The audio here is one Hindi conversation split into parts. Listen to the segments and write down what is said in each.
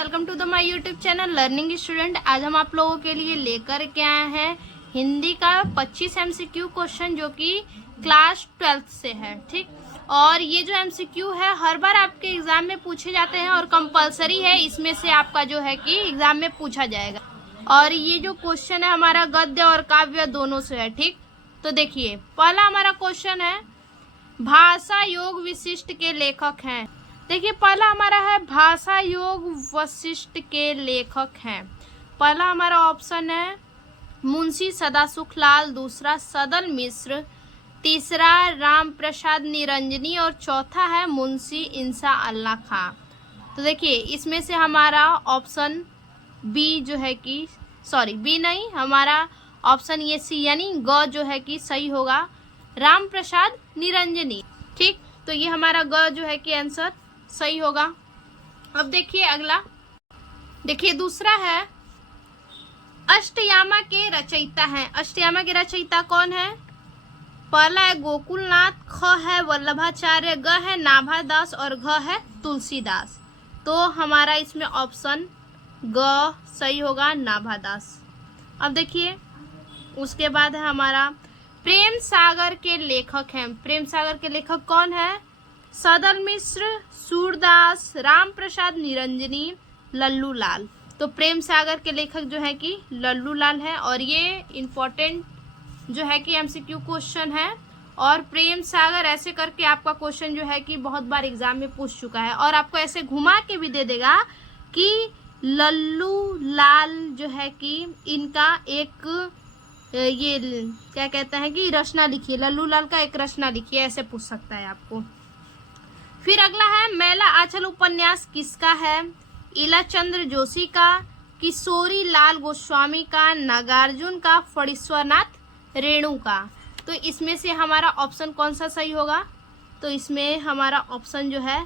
Welcome to the my YouTube channel learning student. आज हम आप लोगों के लिए लेकर के आए हैं हिंदी का 25 एमसीक्यू क्वेश्चन जो कि क्लास 12th से है। ठीक, और ये जो एमसीक्यू है हर बार आपके एग्जाम में पूछे जाते हैं और कंपलसरी है, इसमें से आपका जो है कि एग्जाम में पूछा जाएगा। और ये जो क्वेश्चन है हमारा गद्य और काव्य दोनों से है। ठीक, तो देखिए पहला हमारा क्वेश्चन है भाषा योग विशिष्ट के लेखक हैं। देखिए पहला हमारा है भाषा योग वशिष्ठ के लेखक हैं। पहला हमारा ऑप्शन है मुंशी सदासुखलाल, दूसरा सदल मिश्र, तीसरा राम प्रसाद निरंजनी और चौथा है मुंशी इंसा अल्लाह खां। तो देखिए इसमें से हमारा ऑप्शन बी जो है कि बी नहीं, हमारा ऑप्शन ये सी यानी ग जो है कि सही होगा, राम प्रसाद निरंजनी। ठीक, तो ये हमारा ग जो है कि आंसर सही होगा। अब देखिए अगला, देखिए दूसरा है अष्टयामा के रचयिता हैं। अष्टयामा के रचयिता कौन है? पहला है गोकुलनाथ, ख है वल्लभाचार्य, ग है नाभादास और घ है तुलसीदास। तो हमारा इसमें ऑप्शन ग सही होगा, नाभादास। अब देखिए उसके बाद है हमारा प्रेम सागर के लेखक हैं। प्रेम सागर के लेखक कौन है? सदल मिश्र, सूरदास, राम प्रसाद निरंजनी, लल्लू लाल। तो प्रेम सागर के लेखक जो है कि लल्लू लाल है और ये इम्पोर्टेंट जो है कि एमसीक्यू क्वेश्चन है। और प्रेम सागर ऐसे करके आपका क्वेश्चन जो है कि बहुत बार एग्जाम में पूछ चुका है और आपको ऐसे घुमा के भी दे देगा कि लल्लू लाल जो है कि इनका एक ये क्या कहते हैं कि रचना लिखिए, लल्लू लाल का एक रचना लिखिए, ऐसे पूछ सकता है आपको। फिर अगला है मैला आंचल उपन्यास किसका है? इलाचंद्र जोशी का, किशोरी लाल गोस्वामी का, नागार्जुन का, फणीश्वरनाथ रेणु का। तो इसमें से हमारा ऑप्शन कौन सा सही होगा? तो इसमें हमारा ऑप्शन जो है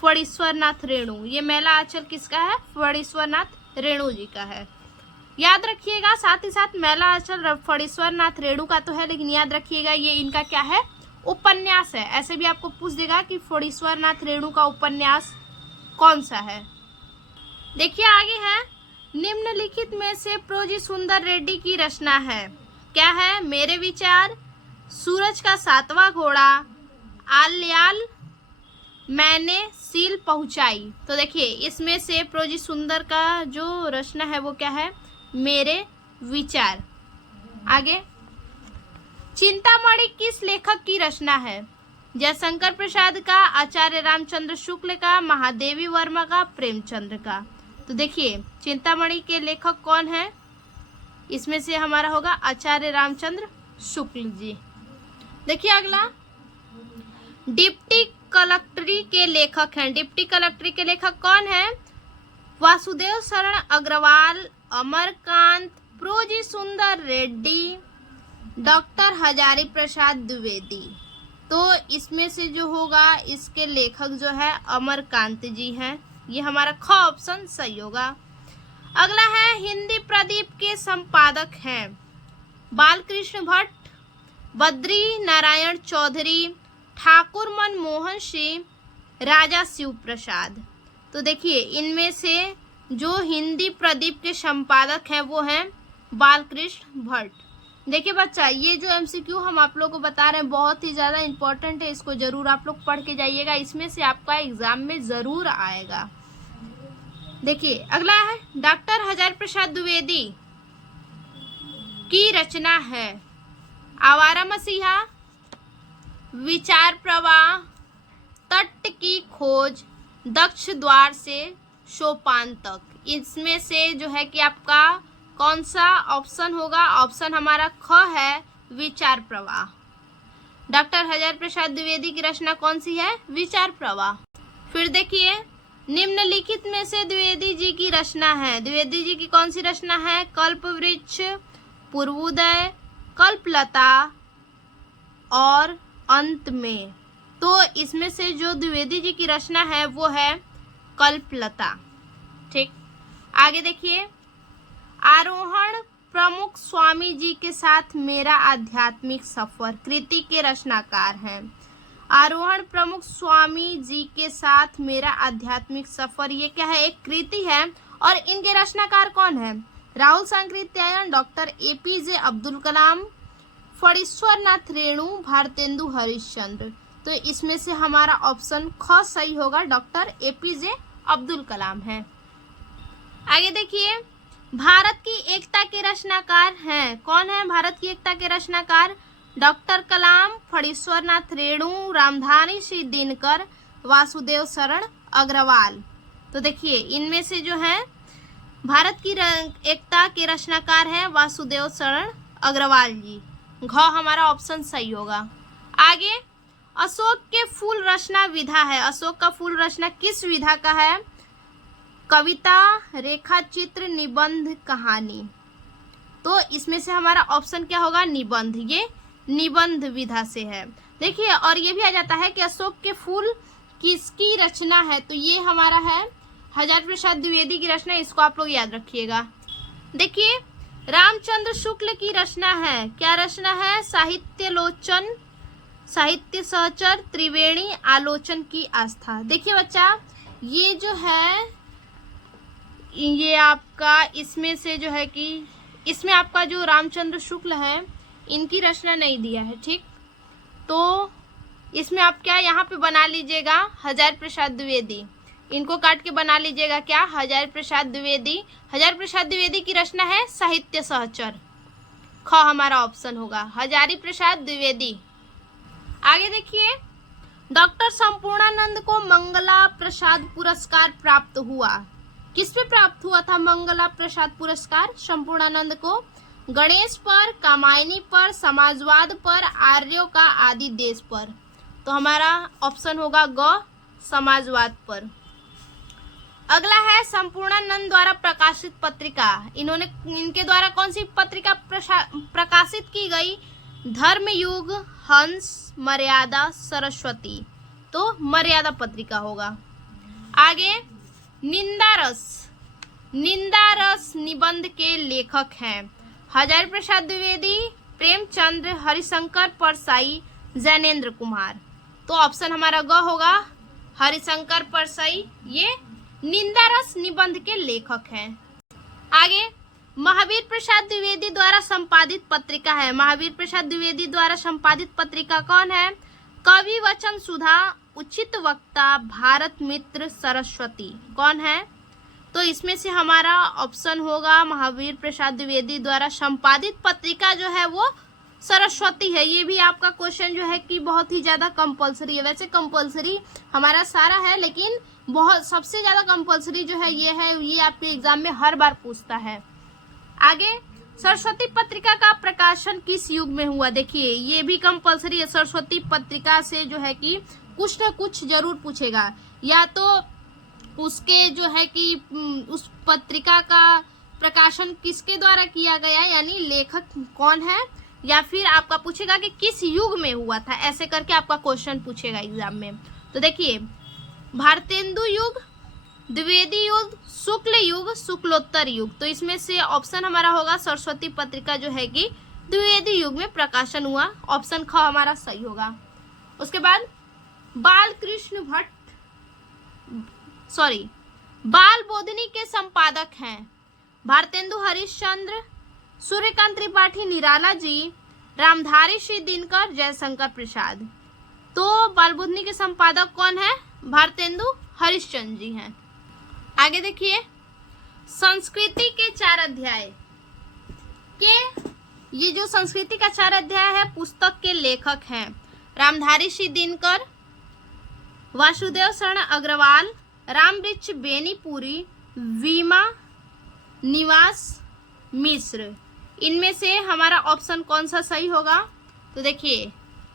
फणीश्वरनाथ रेणु। ये मैला आंचल किसका है? फणीश्वरनाथ रेणु जी का है। याद रखिएगा, साथ ही साथ मैला आंचल फणीश्वरनाथ रेणु का तो है, लेकिन याद रखिएगा ये इनका क्या है? उपन्यास है। ऐसे भी आपको पूछ देगा कि फणीश्वरनाथ रेणु का उपन्यास कौन सा है। देखिए आगे है निम्नलिखित में से प्रोजी सुंदर रेड्डी की रचना है। क्या है? मेरे विचार, सूरज का सातवां घोड़ा, आल्याल, मैंने सील पहुंचाई। तो देखिए इसमें से प्रोजी सुंदर का जो रचना है वो क्या है? मेरे विचार। आगे चिंतामणि किस लेखक की रचना है? जयशंकर प्रसाद का, आचार्य रामचंद्र शुक्ल का, महादेवी वर्मा का, प्रेमचंद्र का। तो देखिए चिंतामणि के लेखक कौन है? इसमें से हमारा होगा आचार्य रामचंद्र शुक्ल जी। देखिए अगला डिप्टी कलेक्टरी के लेखक हैं। डिप्टी कलेक्टरी के लेखक कौन है? वासुदेव शरण अग्रवाल, अमरकांत, प्रोजी सुंदर रेड्डी, डॉक्टर हजारी प्रसाद द्विवेदी। तो इसमें से जो होगा इसके लेखक जो है अमरकांत जी हैं। ये हमारा ख ऑप्शन सही होगा। अगला है हिंदी प्रदीप के संपादक हैं बालकृष्ण भट्ट, बद्री नारायण चौधरी, ठाकुर मनमोहन सिंह, राजा शिव प्रसाद। तो देखिए इनमें से जो हिंदी प्रदीप के संपादक हैं वो हैं बालकृष्ण भट्ट। देखिए बच्चा ये जो एमसीक्यू हम आप लोग को बता रहे हैं बहुत ही ज़्यादा इम्पोर्टेंट है, इसको जरूर आप लोग पढ़ के जाइएगा, इसमें से आपका एग्जाम में ज़रूर आएगा। देखिए अगला है डॉक्टर हजारी प्रसाद द्विवेदी की रचना है आवारा मसीहा, विचार प्रवाह, तट की खोज, दक्ष द्वार से सोपान तक। इसमें से जो है कि आपका कौन सा ऑप्शन होगा? ऑप्शन हमारा ख है, विचार प्रवाह। डॉक्टर हजारी प्रसाद द्विवेदी की रचना कौन सी है? विचार प्रवाह। फिर देखिए निम्नलिखित में से द्विवेदी जी की रचना है। द्विवेदी जी की कौन सी रचना है? कल्पवृक्ष, पूर्वोदय, कल्पलता और अंत में। तो इसमें से जो द्विवेदी जी की रचना है वो है कल्पलता। ठीक, आगे देखिए आरोहण प्रमुख स्वामी जी के साथ मेरा आध्यात्मिक सफर कृति के रचनाकार हैं आरोहण प्रमुख स्वामी जी के साथ मेरा आध्यात्मिक सफर, ये क्या है, एक कृति है। और इनके रचनाकार कौन है? Rahul Sankrityayan, doctor APJ Abdul Kalam, Phanishwar Nath Renu, Bharatendu Harishchandra. तो इसमें से हमारा ऑप्शन ख सही होगा, डॉक्टर एपीजे अब्दुल कलाम है। आगे देखिए, भारत की एकता के रचनाकार हैं, कौन है भारत की एकता के रचनाकार? डॉक्टर कलाम, फणीश्वर नाथ रेणु, रामधारी सिंह दिनकर, वासुदेव शरण अग्रवाल। तो देखिए इनमें से जो है भारत की एकता के रचनाकार हैं वासुदेव शरण अग्रवाल जी। घ हमारा ऑप्शन सही होगा। आगे, अशोक के फूल रचना विधा है। अशोक का फूल रचना किस विधा का है? कविता, रेखा चित्र, निबंध, कहानी। तो इसमें से हमारा ऑप्शन क्या होगा? निबंध। ये निबंध विधा से है। देखिए, और ये भी आ जाता है कि अशोक के फूल किसकी रचना है, तो ये हमारा है हजार प्रसाद द्विवेदी की रचना, इसको आप लोग याद रखिएगा। देखिए, रामचंद्र शुक्ल की रचना है, क्या रचना है? साहित्यालोचन, साहित्य सहचर, त्रिवेणी, आलोचन की आस्था। देखिए बच्चा, ये जो है ये आपका इसमें से जो है कि इसमें आपका जो रामचंद्र शुक्ल है इनकी रचना नहीं दिया है, ठीक। तो इसमें आप क्या यहाँ पे बना लीजिएगा हजार प्रसाद द्विवेदी, इनको काट के बना लीजिएगा क्या? हजार प्रसाद द्विवेदी। हजार प्रसाद द्विवेदी की रचना है साहित्य सहचर। ख हमारा ऑप्शन होगा, हजारी प्रसाद द्विवेदी। आगे देखिए, डॉक्टर संपूर्णानंद को मंगला प्रसाद पुरस्कार प्राप्त हुआ, किस पे प्राप्त हुआ था मंगला प्रसाद पुरस्कार संपूर्णानंद को? गणेश पर, कामायनी पर, समाजवाद पर, आर्यों का आदि देश पर। तो हमारा ऑप्शन होगा ग, समाजवाद पर। अगला है संपूर्णानंद द्वारा प्रकाशित पत्रिका, इनके द्वारा कौन सी पत्रिका प्रकाशित की गई? धर्मयुग, हंस, मर्यादा, सरस्वती। तो मर्यादा पत्रिका होगा। आगे, निंदारस, निंदारस निबंध के लेखक हैं हजार प्रसाद द्विवेदी, प्रेमचंद्र, हरिशंकर परसाई, जैनेन्द्र कुमार। तो ऑप्शन हमारा ग होगा, हरिशंकर परसाई ये निंदारस निबंध के लेखक हैं। आगे, महावीर प्रसाद द्विवेदी द्वारा संपादित पत्रिका है, महावीर प्रसाद द्विवेदी द्वारा संपादित पत्रिका कौन है? कवि वचन सुधा, उचित वक्ता, भारत मित्र, सरस्वती। कौन है? तो इसमें से हमारा ऑप्शन होगा महावीर प्रसाद द्विवेदी द्वारा संपादित पत्रिका जो है वो सरस्वती है। ये भी आपका क्वेश्चन जो है कि बहुत ही ज्यादा कंपलसरी है, वैसे कंपलसरी हमारा सारा है लेकिन बहुत सबसे ज्यादा कंपलसरी जो है, ये आपके एग्जाम में हर बार पूछता है। आगे, सरस्वती पत्रिका का प्रकाशन किस युग में हुआ? देखिए ये भी कंपलसरी है, सरस्वती पत्रिका से जो है कि कुछ न कुछ जरूर पूछेगा, या तो उसके जो है कि उस पत्रिका का प्रकाशन किसके द्वारा किया गया, यानी लेखक कौन है, या फिर आपका पूछेगा कि किस युग में हुआ था, ऐसे करके आपका क्वेश्चन पूछेगा एग्जाम में। तो देखिए, भारतेंदु युग, द्विवेदी युग, शुक्ल युग, शुक्लोत्तर युग। तो इसमें से ऑप्शन हमारा होगा सरस्वती पत्रिका जो है कि द्विवेदी युग में प्रकाशन हुआ, ऑप्शन ख हमारा सही होगा। उसके बाद बाल कृष्ण भट्ट बाल बोधनी के संपादक हैं भारतेंदु हरिश्चंद्र, सूर्यकांत त्रिपाठी निराला जी, रामधारी सिंह दिनकर, जयशंकर प्रसाद। तो बाल बोधनी के संपादक कौन है? भारतेंदु हरिश्चंद्र जी हैं। आगे देखिए, संस्कृति के 4 अध्याय के ये जो संस्कृति का 4 अध्याय है पुस्तक के लेखक हैं रामधारी सिंह दिनकर, वासुदेव शरण अग्रवाल, रामवृक्ष बेनीपुरी, वीमा निवास मिश्र। इनमें से हमारा ऑप्शन कौन सा सही होगा? तो देखिए,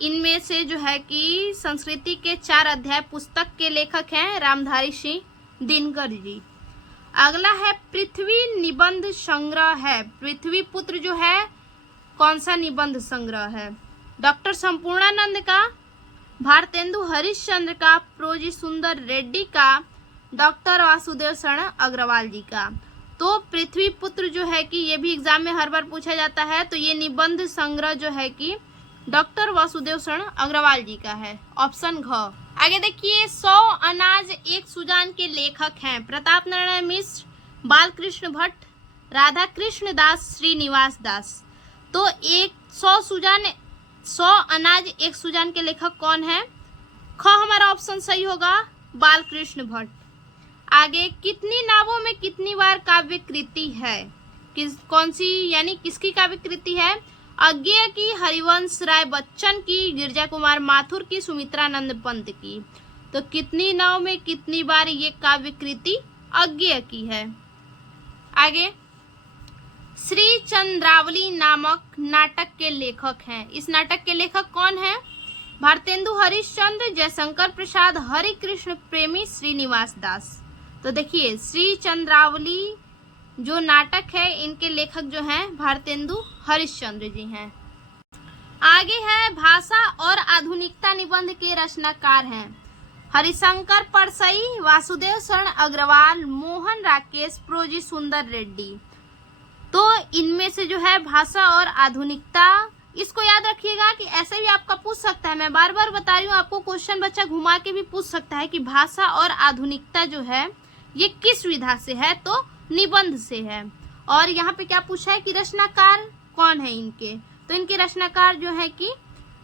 इनमें से जो है कि संस्कृति के 4 अध्याय पुस्तक के लेखक हैं रामधारी सिंह दिनकर जी। अगला है पृथ्वी निबंध संग्रह है, पृथ्वी पुत्र जो है कौन सा निबंध संग्रह है? डॉक्टर संपूर्णानंद का, भारतेंदु हरिश्चंद्र का, प्रोजी सुंदर रेड्डी का, डॉक्टर वासुदेव शरण अग्रवाल जी का। तो पृथ्वी पुत्र जो है कि ये भी एग्जाम में हर बार पूछा जाता है, तो ये निबंध संग्रह जो है कि डॉक्टर वासुदेव शरण अग्रवाल जी का है, ऑप्शन घ। आगे देखिए 100 अनाज एक सुजान के लेखक हैं, प्रताप नारायण मिश्र, बालकृष्ण भट्ट, राधा कृष्ण दास, श्रीनिवास दास। तो 100 अनाज एक सुजान के लेखक कौन है? ख हमारा ऑप्शन सही होगा, बालकृष्ण भट्ट। आगे कितनी नावों में कितनी बार काव्य कृति है? कौन सी यानी किसकी काव्य कृति है? अज्ञेय की, हरिवंश राय बच्चन की, गिरजा कुमार माथुर की, सुमित्रानंद पंत की। तो कितनी नाव में कितनी बार ये काव्य कृति अज्ञेय की है। आगे श्री चंद्रावली नामक नाटक के लेखक हैं। इस नाटक के लेखक कौन है? भारतेंदु हरिश्चंद्र, जयशंकर प्रसाद, हरि कृष्ण प्रेमी, श्रीनिवास दास। तो देखिए श्री चंद्रावली जो नाटक है इनके लेखक जो हैं भारतेंदु हरिश्चंद्र जी हैं। आगे है भाषा और आधुनिकता निबंध के रचनाकार हैं हरिशंकर परसई, वासुदेव शरण अग्रवाल, मोहन राकेश, प्रोजी सुंदर रेड्डी। तो इनमें से जो है भाषा और आधुनिकता, इसको याद रखिएगा कि ऐसे भी आपका पूछ सकता है। मैं बार बार बता रही हूँ आपको, क्वेश्चन बच्चा घुमा के भी पूछ सकता है कि भाषा और आधुनिकता जो है ये किस विधा से है, तो निबंध से है। और यहाँ पे क्या पूछा है कि रचनाकार कौन है इनके, तो इनके रचनाकार जो है कि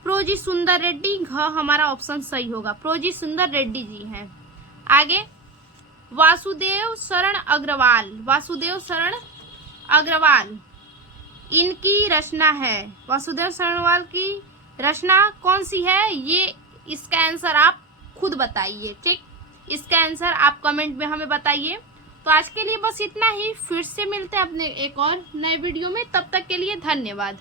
प्रोजी सुंदर रेड्डी, घ हमारा ऑप्शन सही होगा, प्रोजी सुंदर रेड्डी जी हैं। आगे वासुदेव शरण अग्रवाल, वासुदेव शरण अग्रवाल इनकी रचना है। वासुदेव शरण अग्रवाल की रचना कौन सी है, ये इसका आंसर आप खुद बताइए। ठीक, इसका आंसर आप कमेंट में हमें बताइए। तो आज के लिए बस इतना ही, फिर से मिलते हैं अपने एक और नए वीडियो में, तब तक के लिए धन्यवाद।